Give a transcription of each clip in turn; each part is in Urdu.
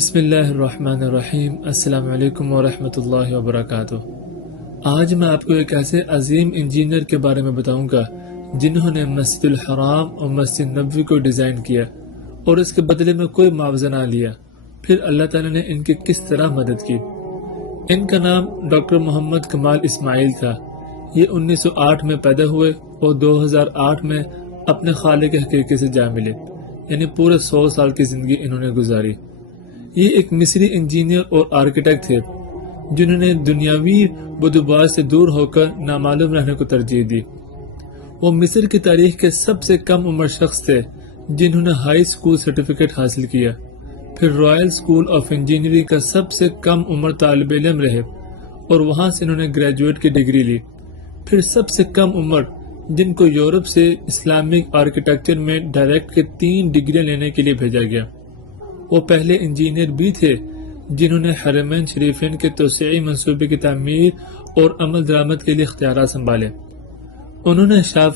بسم اللہ الرحمن الرحیم۔ السلام علیکم ورحمۃ اللہ وبرکاتہ۔ آج میں آپ کو ایک ایسے عظیم انجینئر کے بارے میں بتاؤں گا جنہوں نے مسجد الحرام اور مسجد نبوی کو ڈیزائن کیا اور اس کے بدلے میں کوئی معاوضہ نہ لیا، پھر اللہ تعالیٰ نے ان کی کس طرح مدد کی۔ ان کا نام ڈاکٹر محمد کمال اسماعیل تھا۔ یہ 1908 میں پیدا ہوئے اور 2008 میں اپنے خالق حقیقی سے جا ملے، یعنی پورے 100 سال کی زندگی انہوں نے گزاری۔ یہ ایک مصری انجینئر اور آرکیٹیکٹ تھے جنہوں نے دنیاوی بدوباش سے دور ہو کر نامعلوم رہنے کو ترجیح دی۔ وہ مصر کی تاریخ کے سب سے کم عمر شخص تھے جنہوں نے ہائی اسکول سرٹیفکیٹ حاصل کیا، پھر رائل اسکول آف انجینئرنگ کا سب سے کم عمر طالب علم رہے اور وہاں سے انہوں نے گریجویٹ کی ڈگری لی، پھر سب سے کم عمر جن کو یورپ سے اسلامک آرکیٹیکچر میں ڈائریکٹ کے 3 ڈگریاں لینے کے لیے بھیجا گیا۔ وہ پہلے انجینئر بھی تھے جنہوں نے حرمین شریفین کے توسیعی منصوبے کی تعمیر اور عمل درآمد کے لیے اختیارات سنبھالے۔ انہوں نے شاہ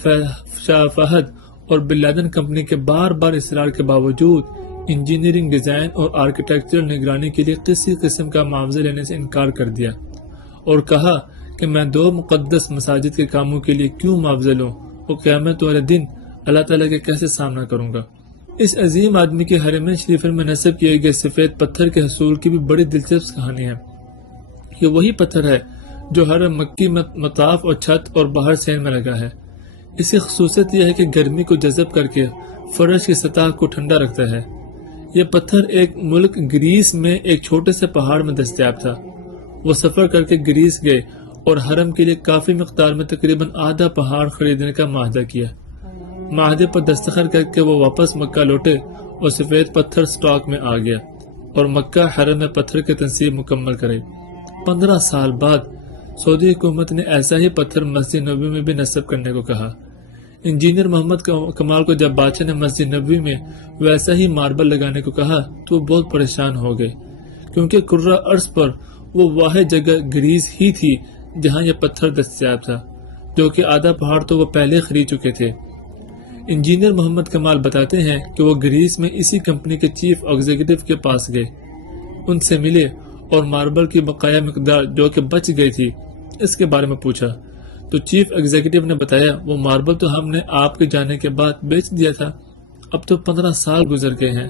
فہد اور بن لادن کمپنی کے بار بار اصرار کے باوجود انجینئرنگ ڈیزائن اور آرکیٹیکچرل نگرانی کے لیے کسی قسم کا معاوضہ لینے سے انکار کر دیا اور کہا کہ میں 2 مقدس مساجد کے کاموں کے لیے کیوں معاوضہ لوں اور قیامت والے دن اللہ تعالیٰ کے کیسے سامنا کروں گا۔ اس عظیم آدمی کے حرمین شریفین میں نصب کیے گئے سفید پتھر کے حصول کی بھی بڑی دلچسپ کہانی ہے۔ یہ وہی پتھر ہے جو حرم مکی مطاف اور چھت اور باہر سین میں لگا ہے۔ اس کی خصوصیت یہ ہے کہ گرمی کو جذب کر کے فرش کی سطح کو ٹھنڈا رکھتا ہے۔ یہ پتھر ایک ملک گریس میں ایک چھوٹے سے پہاڑ میں دستیاب تھا۔ وہ سفر کر کے گریس گئے اور حرم کے لیے کافی مقدار میں تقریباً آدھا پہاڑ خریدنے کا معاہدہ کیا۔ معاہدے پر دستخط کر کے وہ واپس مکہ لوٹے اور سفید پتھر سٹاک میں آ گیا اور مکہ حرم میں پتھر کی تنصیب مکمل کرے۔ 15 سال بعد سعودی حکومت نے ایسا ہی پتھر مسجد نبوی میں بھی نصب کرنے کو کہا۔ انجینئر محمد کمال کو جب بادشاہ نے مسجد نبوی میں ویسا ہی ماربل لگانے کو کہا تو وہ بہت پریشان ہو گئے، کیونکہ کرہ ارض پر وہ واحد جگہ گریس ہی تھی جہاں یہ پتھر دستیاب تھا، جو کہ آدھا پہاڑ تو وہ پہلے خرید چکے تھے۔ انجینئر محمد کمال بتاتے ہیں کہ وہ گریس میں اسی کمپنی کے چیف ایگزیکٹو کے پاس گئے، ان سے ملے اور ماربل کی بقایا مقدار جو کہ بچ گئی تھی اس کے بارے میں پوچھا تو چیف ایگزیکٹو نے بتایا وہ ماربل تو ہم نے آپ کے جانے کے بعد بیچ دیا تھا، اب تو 15 سال گزر گئے ہیں۔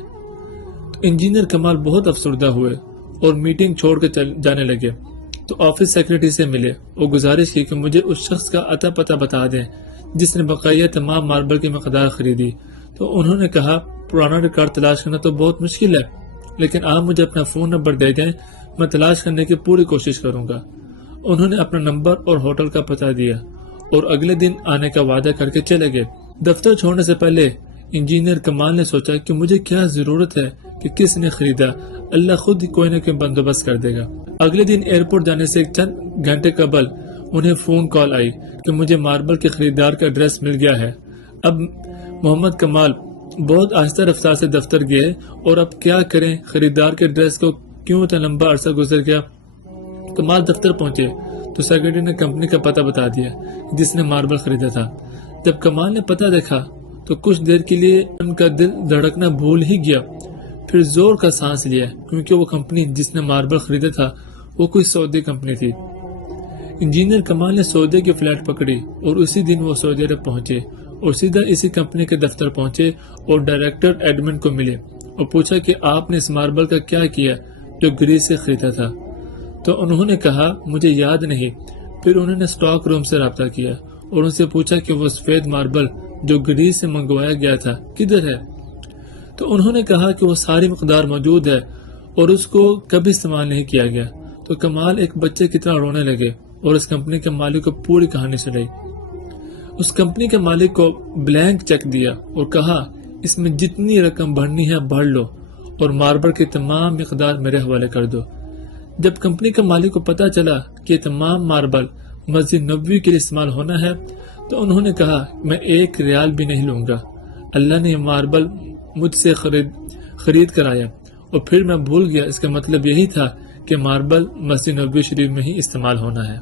تو انجینئر کمال بہت افسردہ ہوئے اور میٹنگ چھوڑ کے جانے لگے تو آفس سیکرٹری سے ملے اور گزارش کی کہ مجھے اس شخص کا اتا پتہ بتا دیں جس نے بقایا تمام ماربل کی مقدار خریدی۔ تو انہوں نے کہا پرانا ریکارڈ تلاش کرنا تو بہت مشکل ہے، لیکن آپ مجھے اپنا فون نمبر دے دیں، میں تلاش کرنے کی پوری کوشش کروں گا۔ انہوں نے اپنا نمبر اور ہوٹل کا پتہ دیا اور اگلے دن آنے کا وعدہ کر کے چلے گئے۔ دفتر چھوڑنے سے پہلے انجینئر کمال نے سوچا کہ مجھے کیا ضرورت ہے کہ کس نے خریدا، اللہ خود ہی کوئی نہ کوئی بندوبست کر دے گا۔ اگلے دن ایئرپورٹ جانے سے چند گھنٹے قبل انہیں فون کال آئی کہ مجھے ماربل کے خریدار کا ایڈریس مل گیا ہے۔ اب محمد کمال بہت آہستہ رفتار سے دفتر گئے اور اب کیا کریں، خریدار کے ایڈریس کو کیوں اتنا لمبا عرصہ گزر گیا۔ کمال دفتر پہنچے تو سیکرٹری نے کمپنی کا پتہ بتا دیا جس نے ماربل خریدا تھا۔ جب کمال نے پتہ دیکھا تو کچھ دیر کے لیے ان کا دل دھڑکنا بھول ہی گیا، پھر زور کا سانس لیا کیونکہ وہ کمپنی جس نے ماربل خریدا تھا وہ کوئی سعودی کمپنی تھی۔ انجینئر کمال نے سعودی کی فلائٹ پکڑی اور اسی دن وہ سعودی عرب پہنچے اور سیدھا اسی کمپنی کے دفتر پہنچے اور ڈائریکٹر ایڈمن کو ملے اور پوچھا کہ آپ نے اس ماربل کا کیا کیا جو گریس سے خریدا تھا۔ تو انہوں نے کہا مجھے یاد نہیں۔ پھر انہوں نے اسٹاک روم سے رابطہ کیا اور ان سے پوچھا کہ وہ سفید ماربل جو گریس سے منگوایا گیا تھا کدھر ہے۔ تو انہوں نے کہا کہ وہ ساری مقدار موجود ہے اور اس کو کبھی استعمال نہیں کیا گیا۔ تو کمال ایک بچے کی طرح رونے لگے اور اس کمپنی کے مالک کو پوری کہانی سنائی۔ اس کمپنی کے مالک کو بلینک چیک دیا اور کہا اس میں جتنی رقم بھرنی ہے بھر لو اور ماربل کی تمام مقدار میرے حوالے کر دو۔ جب کمپنی کے مالک کو پتا چلا کہ تمام ماربل مسجد نبوی کے لیے استعمال ہونا ہے تو انہوں نے کہا میں 1 ریال بھی نہیں لوں گا، اللہ نے یہ ماربل مجھ سے خرید کر آیا اور پھر میں بھول گیا، اس کا مطلب یہی تھا کہ ماربل مسجد نبوی شریف میں ہی استعمال ہونا ہے۔